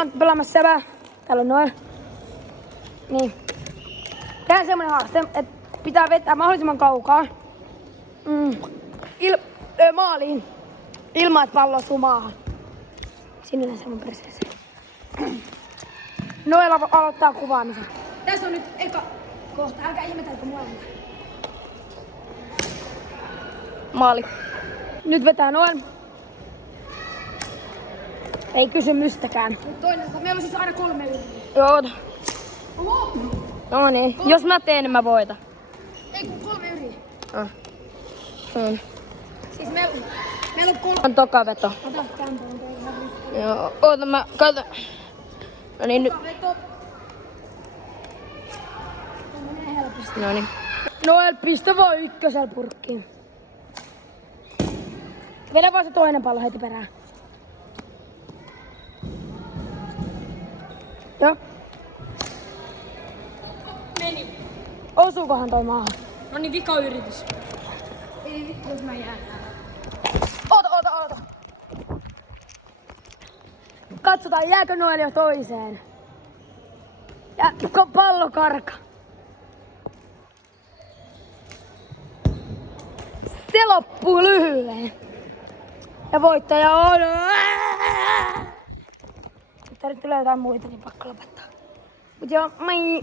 ollaan pelaamassa sävää. Täällä on Noel. Niin. Tehdään semmonen haaste, että pitää vetää mahdollisimman kaukaa. Maaliin. Ilman, että pallo osuu maahan. Sinne se mun perseeseen. Noel aloittaa kuvaamisen. Tässä on nyt eka kohta. Älkää ihmetelkö mua. Maali. Nyt vetää Noel. Ei kysymystäkään. Meillä on siis aina 3 yritystä. Joo. Oho! No niin. Jos mä teen, niin mä voitan. Ei kun 3 yritystä. Siis meillä on 3. On toka veto. Ota kämpään. Joo. Oota mä katson. No niin nyt. Menee helposti. No niin. Noel, pistä vaan ykkösellä purkkiin. Vedä vaan se toinen pallo heti perään. Joo. Meni. Osuukohan toi maahan? No niin, vika yritys. Ei vittu, jos mä jään. Oota. Katsotaan, jääkö Noel jo toiseen. Ja pallo karka. Se loppuu lyhyen. Ja voittaja on... Nyt tulee jotain muita, niin pakko lopettaa. Mut joo, moi!